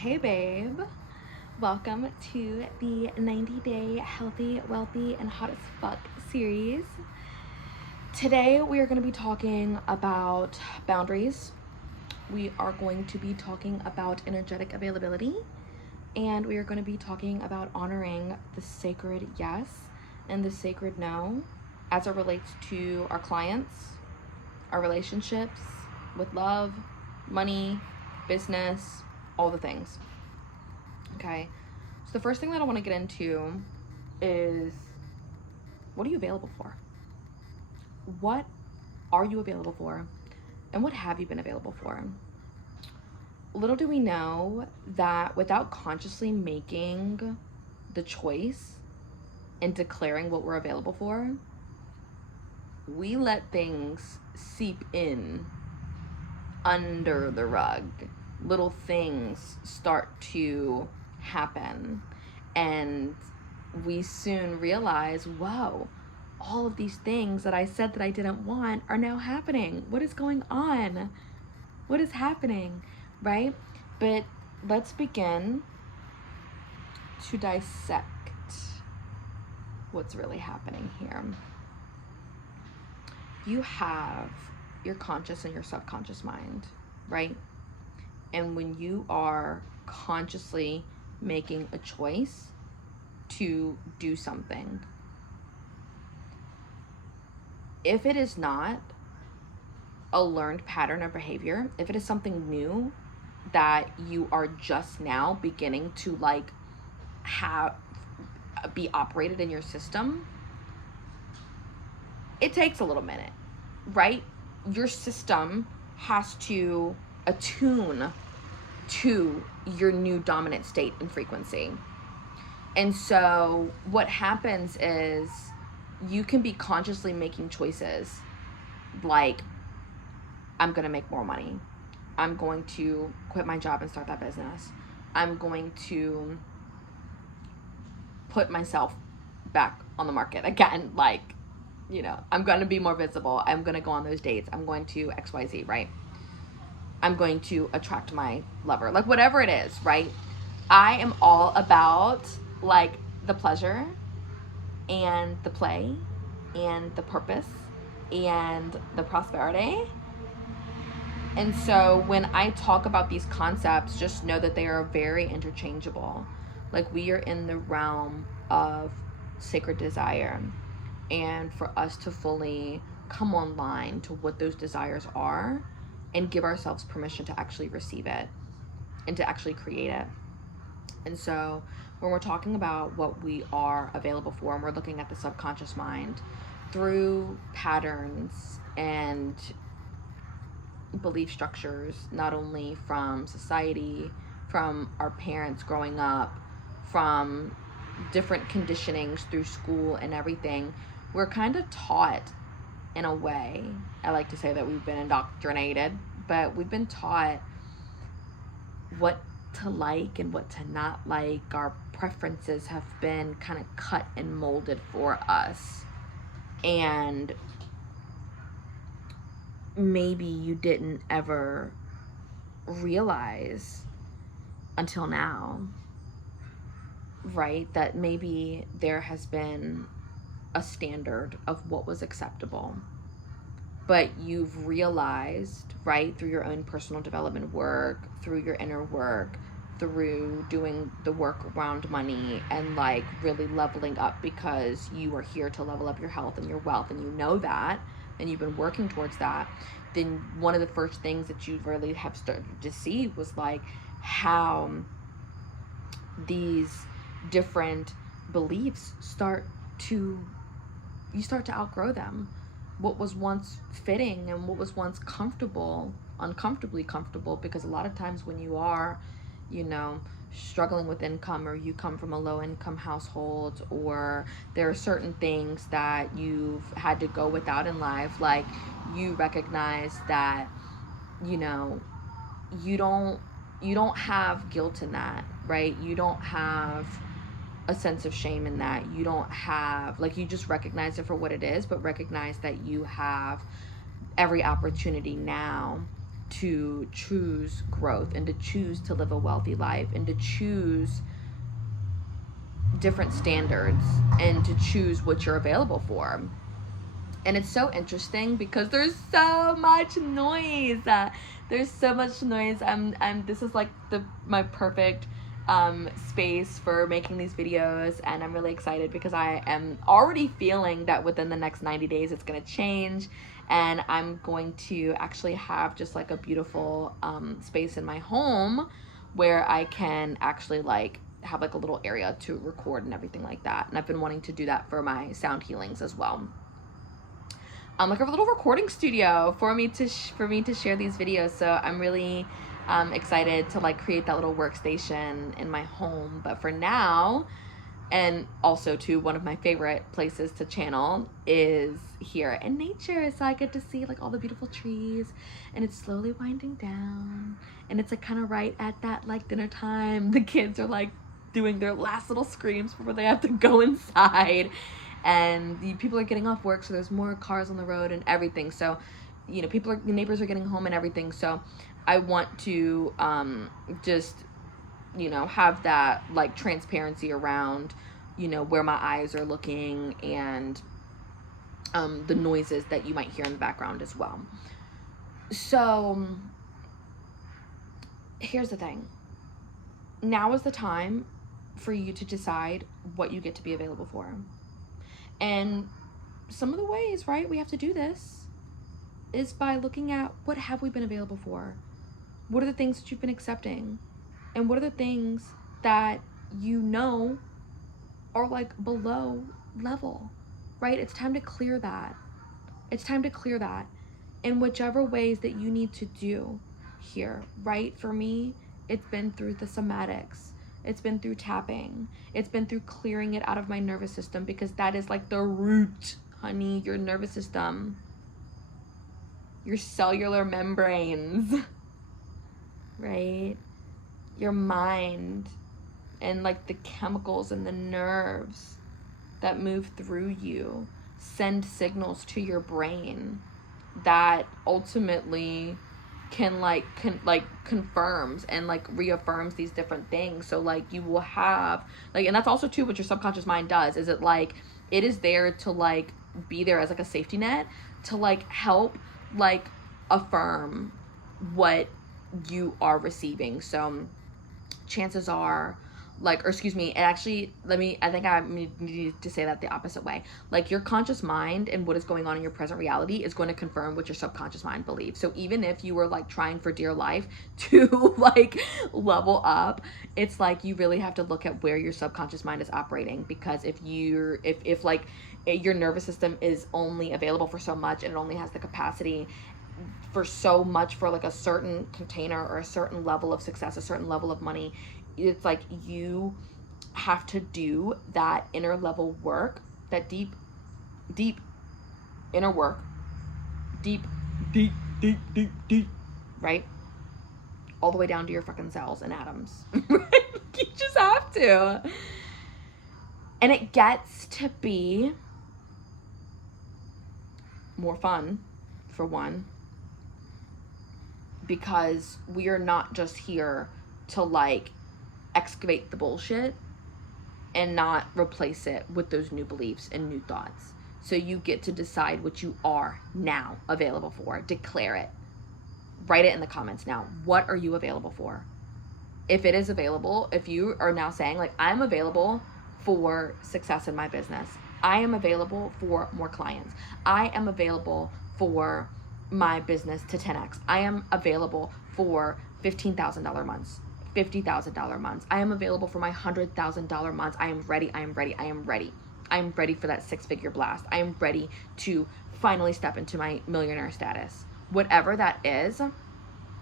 Hey babe, welcome to the 90-day healthy, wealthy, and hot as fuck series. Today we are going to be talking about boundaries. We are going to be talking about energetic availability, and we are going to be talking about honoring the sacred yes and the sacred no as it relates to our clients, our relationships with love, money, business, all the things. Okay, so the first thing that I want to get into is, what are you available for? What are you available for? And what have you been available for? Little do we know that without consciously making the choice and declaring what we're available for, we let things seep in under the rug. Little things start to happen, and we soon realize, whoa, all of these things that I said that I didn't want are now happening. What is going on? What is happening, right? But let's begin to dissect what's really happening here. You have your conscious and your subconscious mind, right? And when you are consciously making a choice to do something, if it is not a learned pattern of behavior, if it is something new that you are just now beginning to be operated in your system, it takes a little minute, right? Your system has to attune to your new dominant state and frequency. And so what happens is you can be consciously making choices like, I'm going to make more money. I'm going to quit my job and start that business. I'm going to put myself back on the market again. I'm going to be more visible. I'm going to go on those dates. I'm going to XYZ, right? I'm going to attract my lover. Whatever it is, right? I am all about the pleasure and the play and the purpose and the prosperity. And so when I talk about these concepts, just know that they are very interchangeable. We are in the realm of sacred desire. And for us to fully come online to what those desires are and give ourselves permission to actually receive it and to actually create it. And so when we're talking about what we are available for, and we're looking at the subconscious mind through patterns and belief structures, not only from society, from our parents growing up, from different conditionings through school and everything, we're kind of taught in a way. I like to say that we've been indoctrinated, but we've been taught what to like and what to not like. Our preferences have been kind of cut and molded for us. And maybe you didn't ever realize until now, right, that maybe there has been a standard of what was acceptable, but you've realized, right, through your own personal development work, through your inner work, through doing the work around money and really leveling up, because you are here to level up your health and your wealth, and you know that, and you've been working towards that. Then one of the first things that you really have started to see was how these different beliefs you start to outgrow them. What was once fitting and what was once comfortable, uncomfortably comfortable, because a lot of times when you are, struggling with income, or you come from a low income household, or there are certain things that you've had to go without in life, you recognize that, you don't have guilt in that, right? You don't have a sense of shame in that. You don't have, you just recognize it for what it is, but recognize that you have every opportunity now to choose growth and to choose to live a wealthy life and to choose different standards and to choose what you're available for. And it's so interesting because there's so much noise. There's so much noise. This is like my perfect space for making these videos, and I'm really excited because I am already feeling that within the next 90 days it's going to change, and I'm going to actually have just like a beautiful space in my home where I can actually like have like a little area to record and everything like that. And I've been wanting to do that for my sound healings as well. Like a little recording studio for me to share these videos. So I'm really excited to like create that little workstation in my home. But for now, and also too, one of my favorite places to channel is here in nature. So I get to see like all the beautiful trees, and it's slowly winding down, and it's like kind of right at that like dinner time. The kids are like doing their last little screams before they have to go inside, and the people are getting off work, so there's more cars on the road and everything. So, you know, the neighbors are getting home and everything. So I want to just, you know, have that like transparency around, you know, where my eyes are looking, and the noises that you might hear in the background as well. So here's the thing. Now is the time for you to decide what you get to be available for. And some of the ways, right, we have to do this is by looking at what have we been available for? What are the things that you've been accepting? And what are the things that you know are like below level, right? It's time to clear that. It's time to clear that in whichever ways that you need to do here, right? For me, it's been through the somatics. It's been through tapping. It's been through clearing it out of my nervous system, because that is like the root, honey, your nervous system, your cellular membranes, right? Your mind, and like the chemicals and the nerves that move through you send signals to your brain that ultimately confirms and like reaffirms these different things. So like you will have like, and that's also too what your subconscious mind does, is it like it is there to like be there as like a safety net to like help like affirm what you are receiving. So chances are like, or excuse me, and actually I think I need to say that the opposite way. Like your conscious mind and what is going on in your present reality is going to confirm what your subconscious mind believes. So even if you were like trying for dear life to like level up, it's like you really have to look at where your subconscious mind is operating, because if like your nervous system is only available for so much and it only has the capacity for so much for like a certain container or a certain level of success, a certain level of money, it's like you have to do that inner level work, that deep inner work, deep, right? All the way down to your fucking cells and atoms. You just have to. And it gets to be more fun, for one, because we are not just here to like excavate the bullshit and not replace it with those new beliefs and new thoughts. So you get to decide what you are now available for. Declare it. Write it in the comments now. What are you available for? If it is available, if you are now saying like, I'm available for success in my business. I am available for more clients. I am available for my business to 10x. I am available for $15,000 months, $50,000 months. I am available for my $100,000 months. I am ready. I am ready. I am ready. I am ready for that 6-figure blast. I am ready to finally step into my millionaire status. Whatever that is,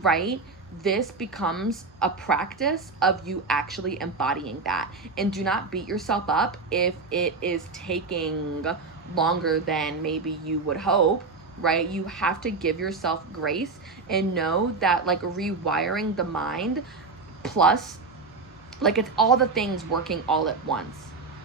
right? This becomes a practice of you actually embodying that. And do not beat yourself up if it is taking longer than maybe you would hope, right? You have to give yourself grace and know that like rewiring the mind plus like it's all the things working all at once,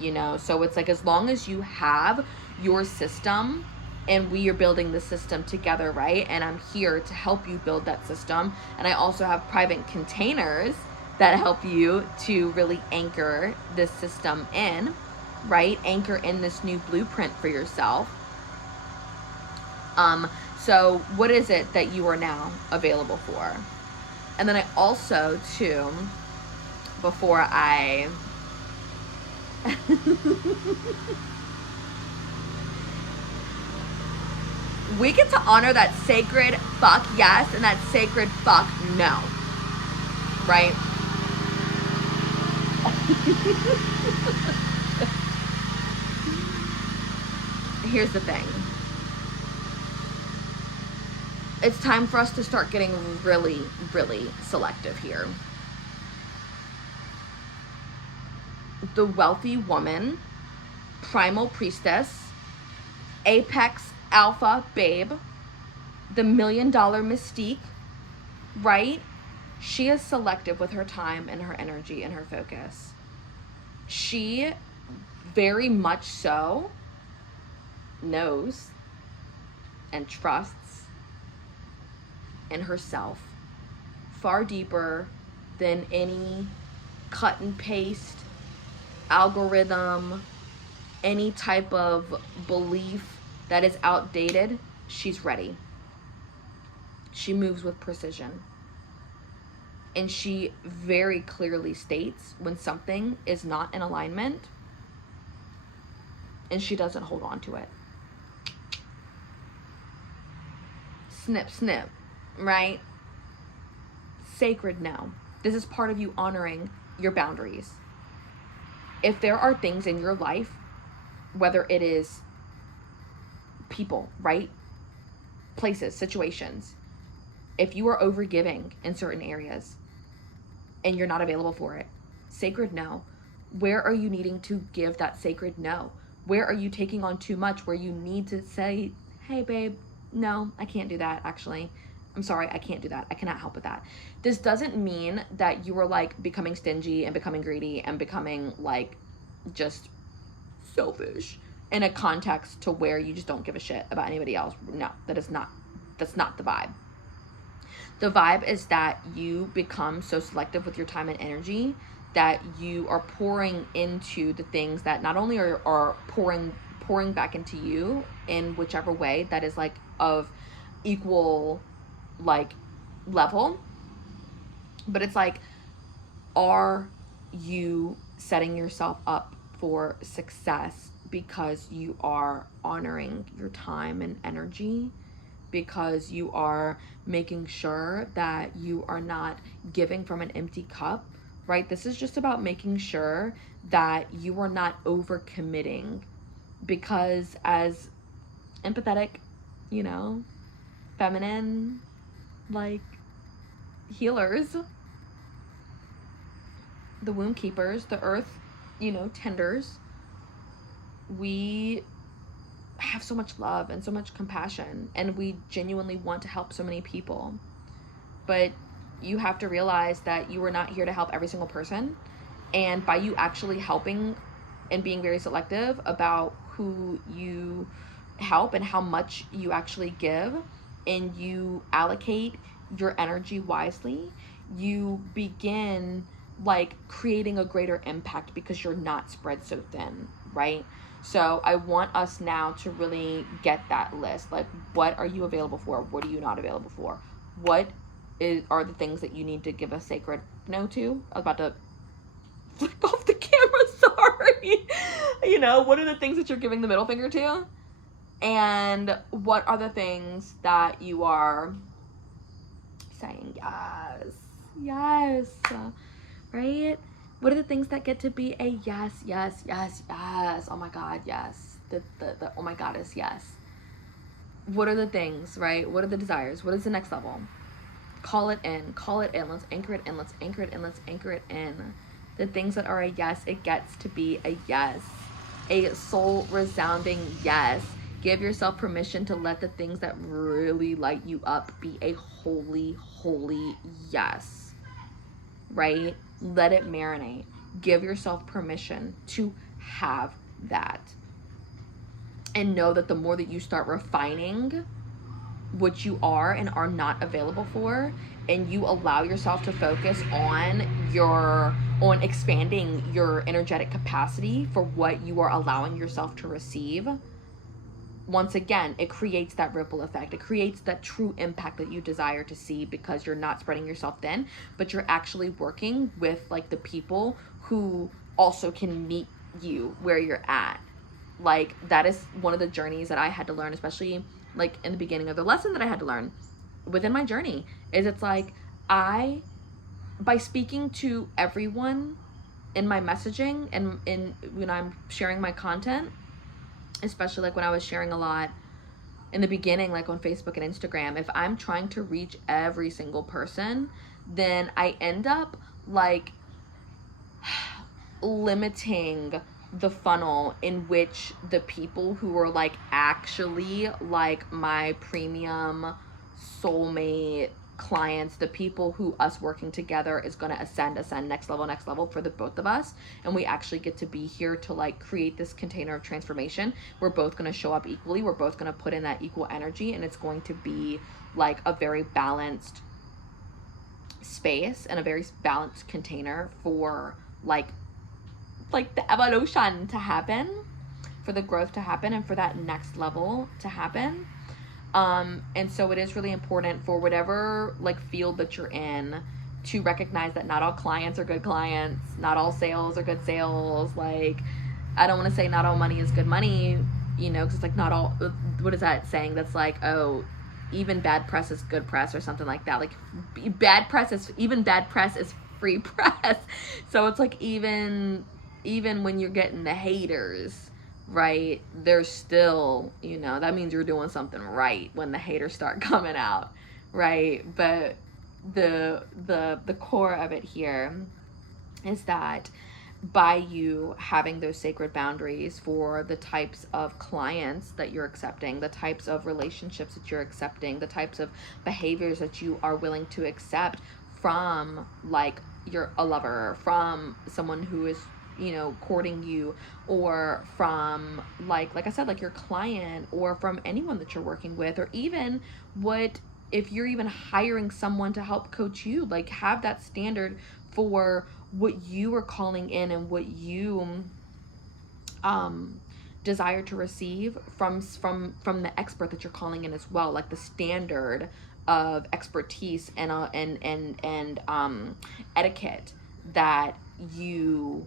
you know? So it's like as long as you have your system and we are building the system together, right? And I'm here to help you build that system. And I also have private containers that help you to really anchor this system in, right? Anchor in this new blueprint for yourself. So what is it that you are now available for? And then I also, too, before I we get to honor that sacred fuck yes and that sacred fuck no, right? Here's the thing. It's time for us to start getting really, really selective here. The wealthy woman, primal priestess, apex alpha babe, the $1 million mystique, right? She is selective with her time and her energy and her focus. She very much so knows and trusts in herself far deeper than any cut and paste algorithm, any type of belief that is outdated. She's ready. She moves with precision. And she very clearly states when something is not in alignment, and she doesn't hold on to it. Snip, snip, right? Sacred no. This is part of you honoring your boundaries. If there are things in your life, whether it is people, right? Places, situations, if you are overgiving in certain areas and you're not available for it, sacred no. Where are you needing to give that sacred no? Where are you taking on too much where you need to say, hey babe, no, I can't do that actually. I'm sorry, I can't do that. I cannot help with that. This doesn't mean that you are like becoming stingy and becoming greedy and becoming like just selfish in a context to where you just don't give a shit about anybody else. No, that's not the vibe. The vibe is that you become so selective with your time and energy that you are pouring into the things that not only are pouring back into you in whichever way that is like of equal like level, but it's like, are you setting yourself up for success because you are honoring your time and energy, because you are making sure that you are not giving from an empty cup, right? This is just about making sure that you are not overcommitting, because as empathetic, you know, feminine, like healers, the womb keepers, the earth, you know, tenders, we have so much love and so much compassion, and we genuinely want to help so many people. But you have to realize that you are not here to help every single person. And by you actually helping and being very selective about who you help and how much you actually give, and you allocate your energy wisely, you begin like creating a greater impact because you're not spread so thin, right? So I want us now to really get that list. Like, what are you available for? What are you not available for? What are the things that you need to give a sacred no to? I was about to flick off the camera, sorry. You know, what are the things that you're giving the middle finger to? And what are the things that you are saying yes, right? What are the things that get to be a yes? Oh my God, yes. The oh my God is yes. What are the things, right? What are the desires? What is the next level? Call it in. Let's anchor it in. Let's anchor it in. The things that are a yes, it gets to be a yes. A soul resounding yes. Give yourself permission to let the things that really light you up be a holy yes, right? Let it marinate. Give yourself permission to have that. And know that the more that you start refining what you are and are not available for, and you allow yourself to focus on expanding your energetic capacity for what you are allowing yourself to receive, once again, it creates that ripple effect. It creates that true impact that you desire to see, because you're not spreading yourself thin, but you're actually working with like the people who also can meet you where you're at. Like, that is one of the journeys that I had to learn, especially like in the beginning of the lesson that I had to learn within my journey, is it's like, by speaking to everyone in my messaging and in when I'm sharing my content, especially like when I was sharing a lot in the beginning, like on Facebook and Instagram, if I'm trying to reach every single person, then I end up like limiting the funnel in which the people who are like actually like my premium soulmate clients, the people who us working together is going to ascend next level for the both of us, and we actually get to be here to like create this container of transformation. We're both going to show up equally, we're both going to put in that equal energy, and it's going to be like a very balanced space and a very balanced container for like the evolution to happen, for the growth to happen, and for that next level to happen. And so it is really important for whatever like field that you're in to recognize that not all clients are good clients, not all sales are good sales. Like, I don't want to say not all money is good money, you know, because it's like not all, what is that saying that's like, oh, even bad press is good press or something like that. Like, bad press is free press. So it's like, even when you're getting the haters, right, there's still, you know, that means you're doing something right when the haters start coming out, right? But the core of it here is that by you having those sacred boundaries for the types of clients that you're accepting, the types of relationships that you're accepting, the types of behaviors that you are willing to accept from like a lover, from someone who is, you know, courting you, or from like I said, like your client, or from anyone that you're working with, or even if you're even hiring someone to help coach you, like have that standard for what you are calling in and what you desire to receive from the expert that you're calling in as well, like the standard of expertise and etiquette that you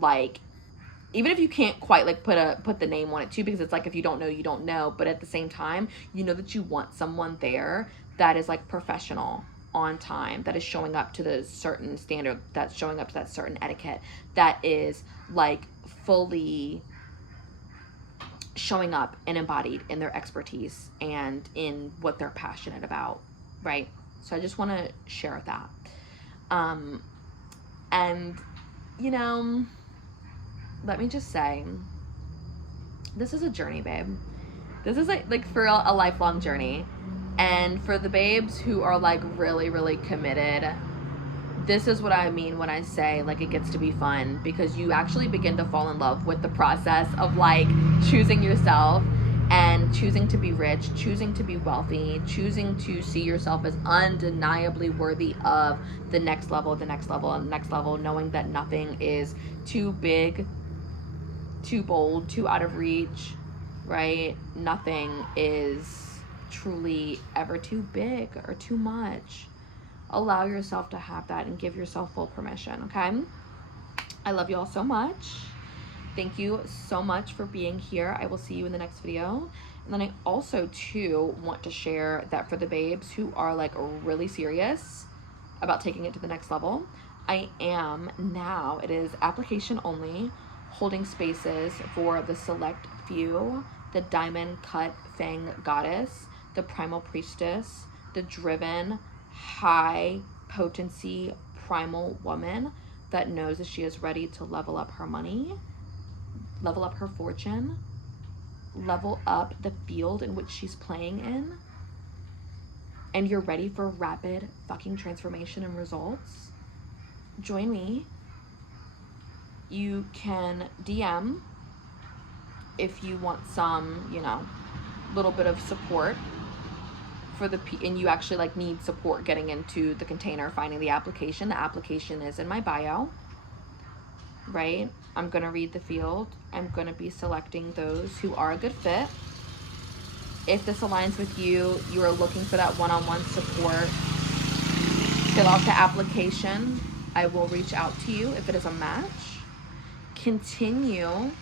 like, even if you can't quite like put the name on it too, because it's like, if you don't know, you don't know, but at the same time, you know that you want someone there that is like professional, on time, that is showing up to the certain standard, that's showing up to that certain etiquette, that is like fully showing up and embodied in their expertise and in what they're passionate about, right? So I just want to share that. And you know, let me just say, this is a journey, babe. This is like for a lifelong journey. And for the babes who are like really, really committed, this is what I mean when I say like it gets to be fun, because you actually begin to fall in love with the process of like choosing yourself and choosing to be rich, choosing to be wealthy, choosing to see yourself as undeniably worthy of the next level, the next level, and the next level, knowing that nothing is too big, too bold, too out of reach, right? Nothing is truly ever too big or too much. Allow yourself to have that and give yourself full permission, okay? I love you all so much. Thank you so much for being here. I will see you in the next video. And then I also too want to share that for the babes who are like really serious about taking it to the next level, I am now, it is application only, holding spaces for the select few, the diamond cut Fang goddess, the primal priestess, the driven high potency primal woman that knows that she is ready to level up her money, level up her fortune, level up the field in which she's playing in, and you're ready for rapid fucking transformation and results. Join me. You can DM if you want some, you know, little bit of support for and you actually like need support getting into the container, finding the application is in my bio, right? I'm going to read the field. I'm going to be selecting those who are a good fit. If this aligns with you, you are looking for that one-on-one support, fill out the application. I will reach out to you if it is a match. Continue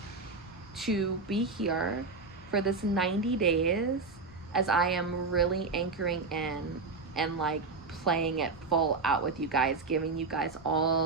to be here for this 90 days as I am really anchoring in and like playing it full out with you guys, giving you guys all